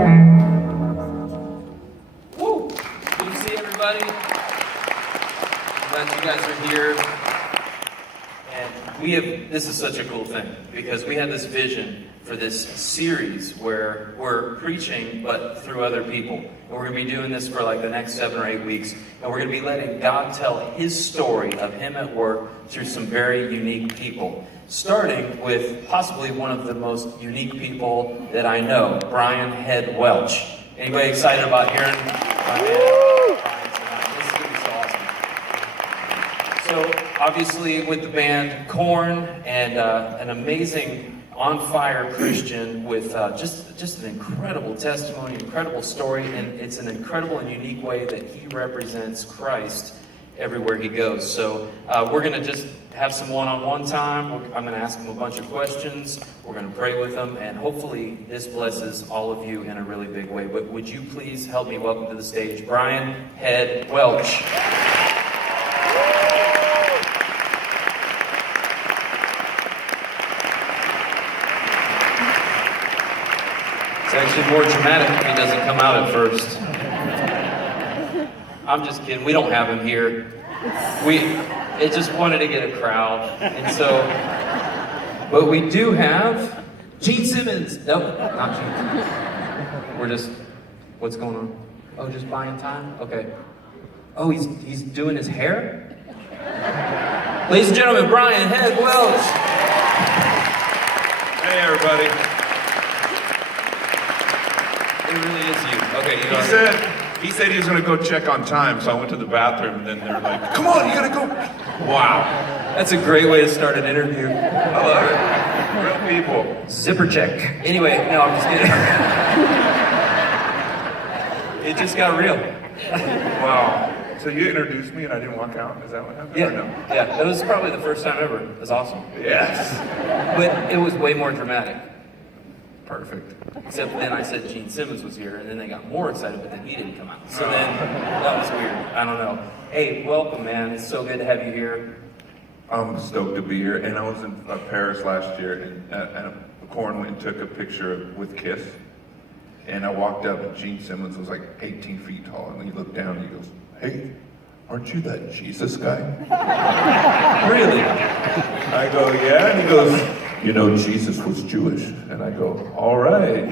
Woo! Good to see everybody. Glad you guys are here. And this is such a cool thing because we have this vision for this series where we're preaching but through other people. And we're going to be doing this for like the next 7 or 8 weeks. And we're going to be letting God tell His story of Him at work through some very unique people. Starting with possibly one of the most unique people that I know, Brian Head Welch. Anybody excited about hearing Brian tonight? This is going to be so awesome. So, obviously, with the band Korn and an amazing on-fire Christian with just an incredible testimony, incredible story, and it's an incredible and unique way that he represents Christ everywhere he goes. So we're going to just have some one-on-one time. I'm going to ask him a bunch of questions. We're going to pray with him, and hopefully this blesses all of you in a really big way. But would you please help me welcome to the stage Brian Head Welch. It's actually more dramatic if he doesn't come out at first. I'm just kidding. We don't have him here. It just wanted to get a crowd. And so, but we do have Gene Simmons. Nope, not Gene. We're just, what's going on? Oh, just buying time? Okay. Oh, he's doing his hair? Ladies and gentlemen, Brian Head Welch. Hey, everybody. It really is you. Okay, you He said he was going to go check on time, so I went to the bathroom, and then they're like, come on, you got to go. Wow. That's a great way to start an interview. I love it. Real people. Zipper check. Anyway, no, I'm just kidding. It just got real. Wow. So you introduced me and I didn't walk out? Is that what happened? Yeah, Or no? yeah. That was probably the first time ever. It was awesome. Yes. But it was way more dramatic. Perfect. Except then I said Gene Simmons was here, and then they got more excited, but then he didn't come out. So then, that was weird. I don't know. Hey, welcome, man. It's so good to have you here. I'm stoked to be here. And I was in Paris last year, and Korn went and took a picture with Kiss. And I walked up, and Gene Simmons was like 18 feet tall. And he looked down, and he goes, hey, aren't you that Jesus guy? Really? I go, yeah. And he goes, you know, Jesus was Jewish. And I go, all right.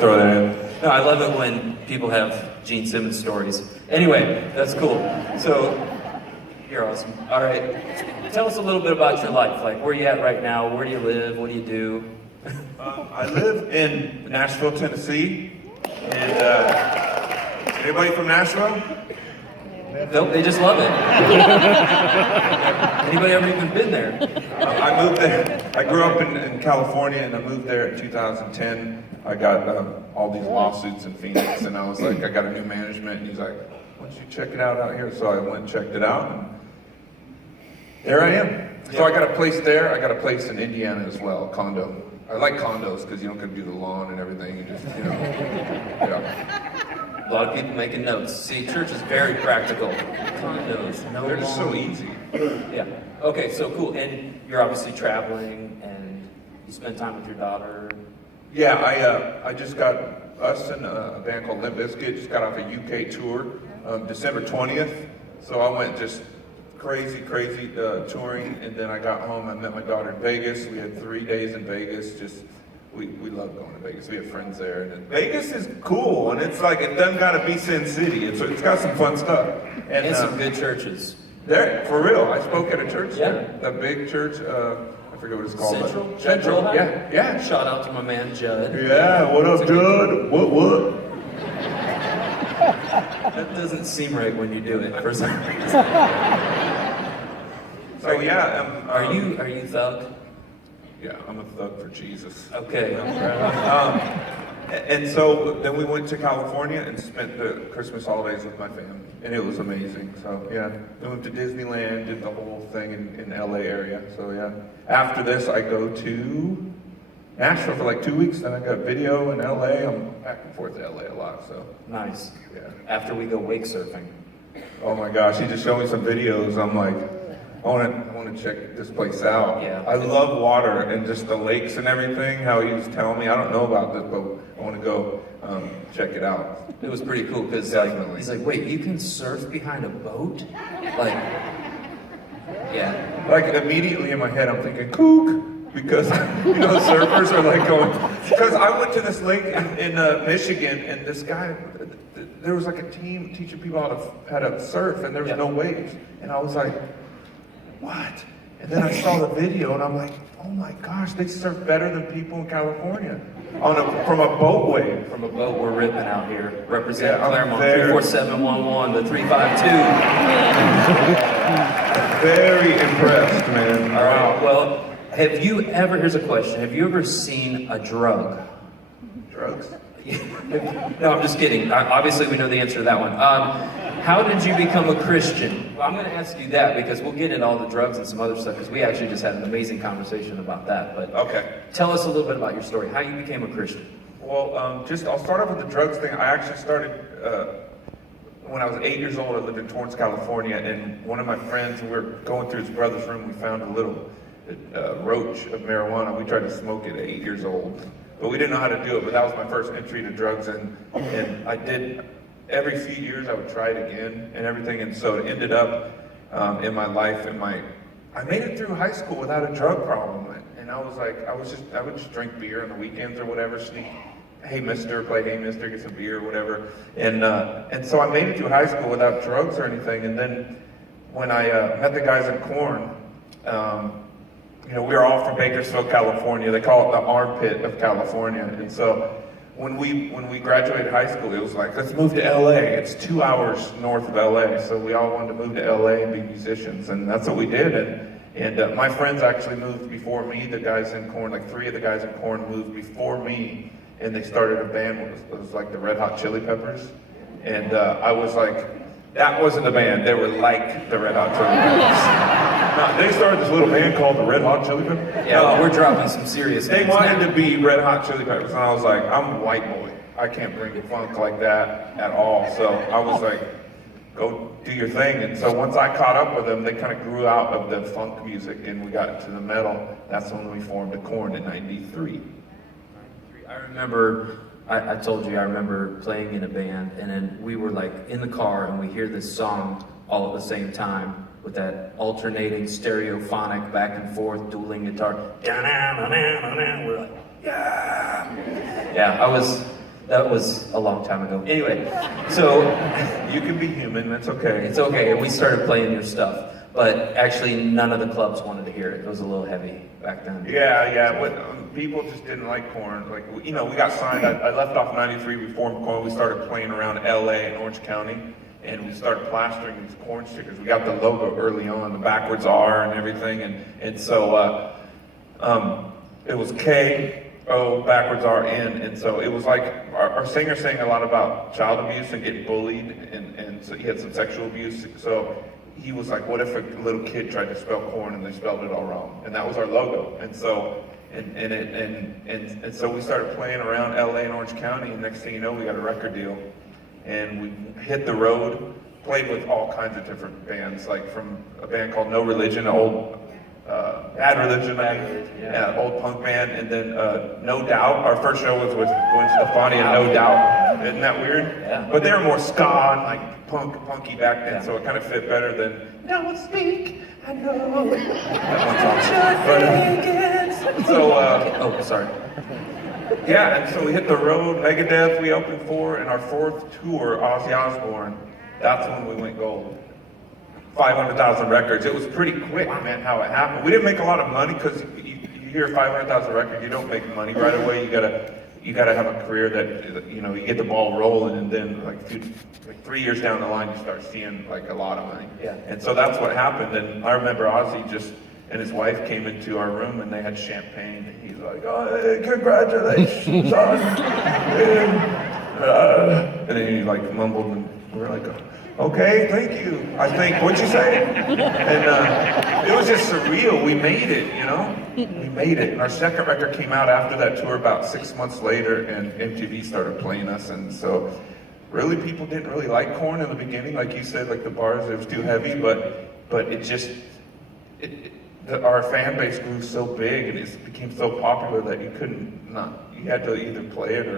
Throw that in. No, I love it when people have Gene Simmons stories. Anyway, that's cool. So, you're awesome. All right. Tell us a little bit about your life. Like, where are you at right now? Where do you live? What do you do? I live in Nashville, Tennessee. And anybody from Nashville? Nope, they just love it. Anybody ever even been there? I moved there. I grew up in California, and I moved there in 2010. I got all these lawsuits in Phoenix, and I was like, I got a new management, and he's like, why don't you check it out here? So I went and checked it out, and there I am. So I got a place there. I got a place in Indiana as well, a condo. I like condos because you don't get to do the lawn and everything. You just, yeah. A lot of people making notes. See, church is very practical. Condos, no They're just so lawn. easy. Yeah. Okay, so cool. And you're obviously traveling, and you spend time with your daughter. Yeah, I just got us and a band called Limp Bizkit just got off a UK tour, December 20th. So I went just crazy touring, and then I got home. I met my daughter in Vegas. We had 3 days in Vegas. We love going to Vegas. We have friends there, and Vegas is cool. And it's like it doesn't gotta be Sin City. It's got some fun stuff And some good churches. There, for real. I spoke at a church Yeah. there, a big church. I forget what it's called. Central. Yeah. Shout out to my man Judd. Yeah. What up, Judd? What? That doesn't seem right when you do it for some reason. So yeah. Are you thug? Yeah, I'm a thug for Jesus. Okay. And so then we went to California and spent the Christmas holidays with my family, and it was amazing. So yeah, we went to Disneyland, did the whole thing in LA area. So yeah, after this I go to Nashville for like 2 weeks. Then I got video in LA. I'm back and forth to LA a lot. So Nice. yeah. After we go wake surfing. Oh my gosh, he just showed me some videos. I'm like, I want to check this place out. Yeah. I love water and just the lakes and everything. How he was telling me, I don't know about this, but I want to go check it out. It was pretty cool because Definitely. he's like, wait, you can surf behind a boat? Like, yeah. Like immediately in my head, I'm thinking kook. Because, you know, surfers are like going, because I went to this lake in Michigan, and this guy, there was like a team teaching people how to surf, and there was no waves. And I was like, what? And then I saw the video, and I'm like, oh my gosh, they surf better than people in California from a boat wave. From a boat, we're ripping out here. Represent Yeah, I'm Claremont, there. 34711, the 352. Very impressed, man. All right, well, have you ever, here's a question, have you ever seen a drug? Drugs? No, I'm just kidding. Obviously, we know the answer to that one. How did you become a Christian? Well, I'm going to ask you that because we'll get into all the drugs and some other stuff because we actually just had an amazing conversation about that. But Okay. tell us a little bit about your story, how you became a Christian. Well, I'll start off with the drugs thing. I actually started when I was 8 years old. I lived in Torrance, California, and one of my friends, we were going through his brother's room, we found a little roach of marijuana. We tried to smoke it at 8 years old, but we didn't know how to do it. But that was my first entry to drugs, and I did. Every few years I would try it again and everything, and so it ended up in my life. I made it through high school without a drug problem, and I would just drink beer on the weekends or whatever, sneak, hey mister, play hey mister, get some beer or whatever, and so I made it through high school without drugs or anything. And then when I met the guys in Corn, you know, we were all from Bakersfield, California. They call it the armpit of California. And so when we graduated high school, it was like, let's move to LA. It's 2 hours north of LA. So we all wanted to move to LA and be musicians. And that's what we did. And my friends actually moved before me. The guys in Corn, like 3 of the guys in Corn moved before me. And they started a band. It was like the Red Hot Chili Peppers. And I was like, that wasn't the band. They were like the Red Hot Chili Peppers. No, they started this little band called the Red Hot Chili Peppers. Yeah, we're dropping some serious They names wanted now. to be Red Hot Chili Peppers, and I was like, I'm a white boy. I can't bring funk like that at all. So I was like, go do your thing. And so once I caught up with them, they kind of grew out of the funk music, and we got into the metal. That's when we formed the Corn in '93. I remember, I told you, I remember playing in a band, and then we were like in the car, and we hear this song all at the same time with that alternating stereophonic back and forth dueling guitar. We're like, yeah. Yeah, that was a long time ago. Anyway, so You can be human, that's okay. it's okay, and we started playing your stuff. But actually, none of the clubs wanted to hear it. It was a little heavy back then. Yeah, but people just didn't like Corn. Like, you know, we got signed. I left off '93. We formed Corn. We started playing around LA and Orange County, and we started plastering these Corn stickers. We got the logo early on, the backwards R and everything, and so it was K-O backwards R-N, and so it was like our singer sang a lot about child abuse and getting bullied, and so he had some sexual abuse. So he was like, what if a little kid tried to spell corn and they spelled it all wrong? And that was our logo. And so and so we started playing around LA and Orange County, and next thing you know, we got a record deal. And we hit the road, played with all kinds of different bands, like from a band called No Religion, an old Bad Religion, yeah, old punk band, and then No Doubt. Our first show was with Gwen Stefani and No Doubt. Isn't that weird? Yeah. But they were more ska and like punky back then, so it kind of fit better than No One Speak. I know. That one song. So Oh, sorry. yeah, and so we hit the road. Megadeth we opened for, and our 4th tour, Ozzy Osbourne. That's when we went gold. 500,000 records. It was pretty quick, man, how it happened. We didn't make a lot of money because you hear 500,000 records, you don't make money right away. You gotta have a career that, you know, you get the ball rolling, and then like 3 years down the line, you start seeing like a lot of money. Yeah. And so that's what happened. And I remember Ozzy and his wife came into our room, and they had champagne, and he's like, "Oh, hey, congratulations, son." And then he like mumbled, and we were like, "Okay, thank you. I think, what'd you say?" And it was just surreal. We made it, you know? We made it. And our second record came out after that tour about 6 months later, and MTV started playing us. And so really people didn't really like Korn in the beginning. Like you said, like the bars, it was too heavy, but it just, our fan base grew so big and it became so popular that you couldn't not. You had to either play it or